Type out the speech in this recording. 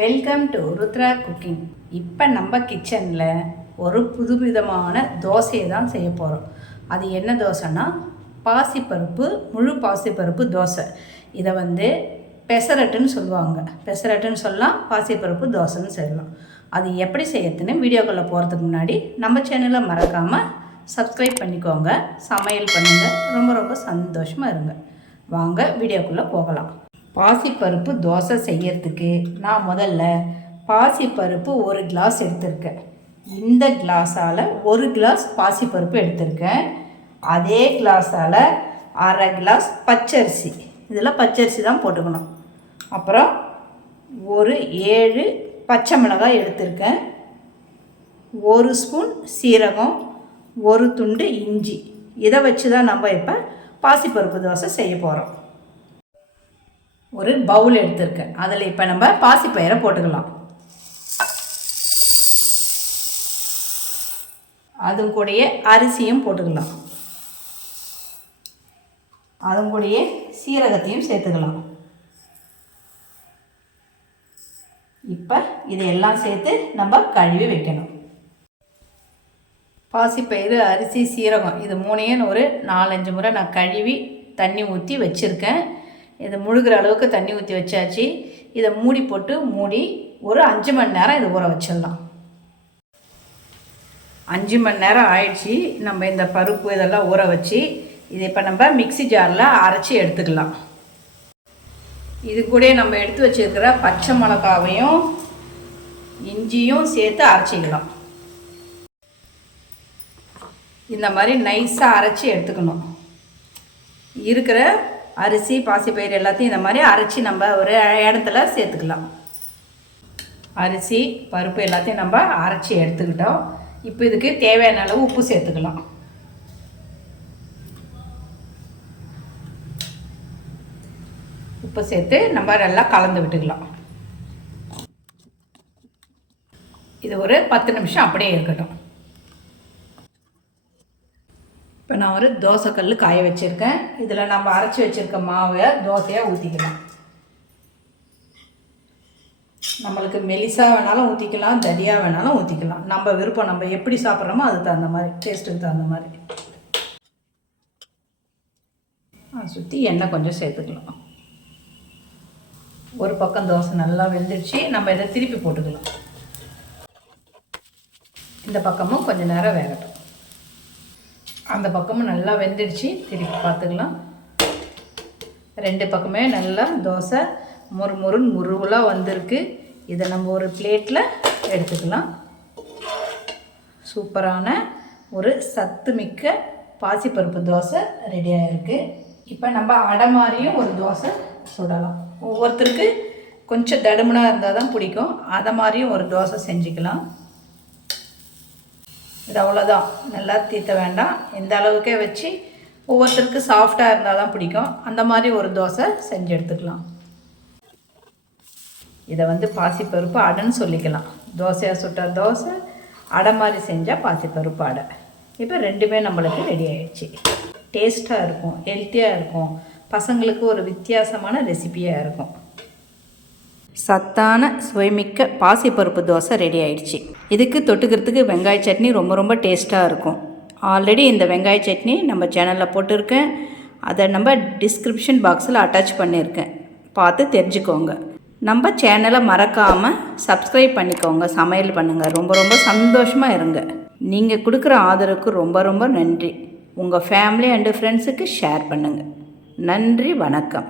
Welcome to Rudra cooking. இப்போ நம்ம கிச்சனில் ஒரு புதுவிதமான தோசையை தான் செய்ய போகிறோம். அது என்ன தோசைன்னா பாசிப்பருப்பு, முழு பாசிப்பருப்பு தோசை. இதை பெசரட்டுன்னு சொல்லுவாங்க. பெசரட்டுன்னு சொல்லலாம், பாசிப்பருப்பு தோசைன்னு சொல்லலாம். அது எப்படி செய்யறதுன்னு வீடியோக்குள்ளே போகிறதுக்கு முன்னாடி நம்ம சேனலை மறக்காமல் சப்ஸ்கிரைப் பண்ணிக்கோங்க. சமையல் பண்ணுங்கள், ரொம்ப ரொம்ப சந்தோஷமாக இருங்க. வாங்க வீடியோக்குள்ளே போகலாம். பாசிப்பருப்பு தோசை செய்யறதுக்கு நான் முதல்ல பாசிப்பருப்பு 1 கிளாஸ் எடுத்திருக்கேன். இந்த கிளாஸால் 1 கிளாஸ் பாசிப்பருப்பு எடுத்திருக்கேன். அதே கிளாஸால் 1/2 கிளாஸ் பச்சரிசி, இதில் பச்சரிசி தான் போட்டுக்கணும். அப்புறம் ஒரு 7 பச்சை மிளகாய் எடுத்திருக்கேன். 1 ஸ்பூன் சீரகம், 1 துண்டு இஞ்சி. இதை வச்சு தான் நம்ம இப்போ பாசிப்பருப்பு தோசை செய்ய போகிறோம். ஒரு பவுல் எடுத்திருக்கேன். அதில் இப்போ நம்ம பாசிப்பயிரை போட்டுக்கலாம். அதுவும் கூடயே அரிசியும் போட்டுக்கலாம். அதுவும் கூடயே சீரகத்தையும் சேர்த்துக்கலாம். இப்போ இதையெல்லாம் சேர்த்து நம்ம கழுவி வைக்கணும். பாசிப்பயிறு, அரிசி, சீரகம் இது 3ஐயும் ஒரு 4-5 முறை நான் கழுவி தண்ணி ஊற்றி வச்சுருக்கேன். இது முழுகிற அளவுக்கு தண்ணி ஊற்றி வச்சாச்சு. இதை மூடி போட்டு ஒரு 5 மணி நேரம் இதை ஊற வச்சிடலாம். 5 மணி நேரம் ஆயிடுச்சு. நம்ம இந்த பருப்பு இதெல்லாம் ஊற வச்சு இதை இப்போ நம்ம மிக்ஸி ஜாரில் அரைச்சி எடுத்துக்கலாம். இது கூட நம்ம எடுத்து வச்சுருக்கிற பச்சை மிளகாவையும் இஞ்சியும் சேர்த்து அரைச்சிக்கலாம். இந்த மாதிரி நைஸாக அரைச்சி எடுத்துக்கணும். இருக்கிற அரிசி, பாசிப்பயிறு எல்லாத்தையும் இந்த மாதிரி அரைச்சி நம்ம ஒரு இடத்துல சேர்த்துக்கலாம். அரிசி, பருப்பு எல்லாத்தையும் நம்ம அரைச்சி எடுத்துக்கிட்டோம். இப்போ இதுக்கு தேவையான அளவு உப்பு சேர்த்துக்கலாம். உப்பு சேர்த்து நம்ம நல்லா கலந்து விட்டுக்கலாம். இது ஒரு 10 நிமிஷம் அப்படியே இருக்கட்டும். இப்போ நான் ஒரு தோசைக்கல் காய வச்சுருக்கேன். இதில் நம்ம அரைச்சி வச்சுருக்க மாவை தோசையாக ஊற்றிக்கலாம். நம்மளுக்கு மெலிசாக வேணாலும் ஊற்றிக்கலாம், தடியாக வேணாலும் ஊற்றிக்கலாம். நம்ம விருப்பம், நம்ம எப்படி சாப்பிட்றோமோ அதுக்கு தகுந்த மாதிரி, டேஸ்ட்டுக்கு தகுந்த மாதிரி. சுற்றி எண்ணெய் கொஞ்சம் சேர்த்துக்கலாம். ஒரு பக்கம் தோசை நல்லா வெந்துடுச்சு. நம்ம இதை திருப்பி போட்டுக்கலாம். இந்த பக்கமும் கொஞ்சம் நேரம் வேகட்டும். அந்த பக்கமும் நல்லா வெந்துடுச்சு. திருப்பி பார்த்துக்கலாம். 2 பக்கமே நல்லா தோசை முறுமுறுன்னு வந்திருக்கு. இதை நம்ம ஒரு பிளேட்டில் எடுத்துக்கலாம். சூப்பரான ஒரு சத்து மிக்க பாசிப்பருப்பு தோசை ரெடியாக இருக்குது. இப்போ நம்ம அடை மாதிரியும் ஒரு தோசை சுடலாம். ஒவ்வொருத்தருக்கு கொஞ்சம் தடுமனாக இருந்தால் தான் பிடிக்கும். அதை மாதிரியும் ஒரு தோசை செஞ்சுக்கலாம். இது அவ்வளோதான், நல்லா தீத்த வேண்டாம். இந்த அளவுக்கே வச்சு ஒவ்வொருத்தருக்கு சாஃப்டாக இருந்தால் தான் பிடிக்கும். அந்த மாதிரி ஒரு தோசை செஞ்சு எடுத்துக்கலாம். இதை பாசிப்பருப்பு அடைன்னு சொல்லிக்கலாம். தோசையாக சுட்ட தோசை, அடை மாதிரி செஞ்சால் பாசிப்பருப்பு அடை. இப்போ 2மே நம்மளுக்கு ரெடி ஆகிடுச்சு. டேஸ்ட்டாக இருக்கும், ஹெல்த்தியாக இருக்கும். பசங்களுக்கு ஒரு வித்தியாசமான ரெசிபியாக இருக்கும். சத்தான சுவைமிக்க பாசிப்பருப்பு தோசை ரெடி ஆயிடுச்சு. இதுக்கு தொட்டுக்கிறதுக்கு வெங்காய சட்னி ரொம்ப ரொம்ப டேஸ்ட்டாக இருக்கும். ஆல்ரெடி இந்த வெங்காய சட்னி நம்ம சேனலில் போட்டிருக்கேன். அதை நம்ம டிஸ்கிரிப்ஷன் பாக்ஸில் அட்டாச் பண்ணியிருக்கேன், பார்த்து தெரிஞ்சுக்கோங்க. நம்ம சேனலை மறக்காமல் சப்ஸ்கிரைப் பண்ணிக்கோங்க. சமையல் பண்ணுங்கள், ரொம்ப ரொம்ப சந்தோஷமாக இருங்க. நீங்கள் கொடுக்குற ஆதரவுக்கு ரொம்ப ரொம்ப நன்றி. உங்கள் ஃபேமிலி அண்டு ஃப்ரெண்ட்ஸுக்கு ஷேர் பண்ணுங்கள். நன்றி, வணக்கம்.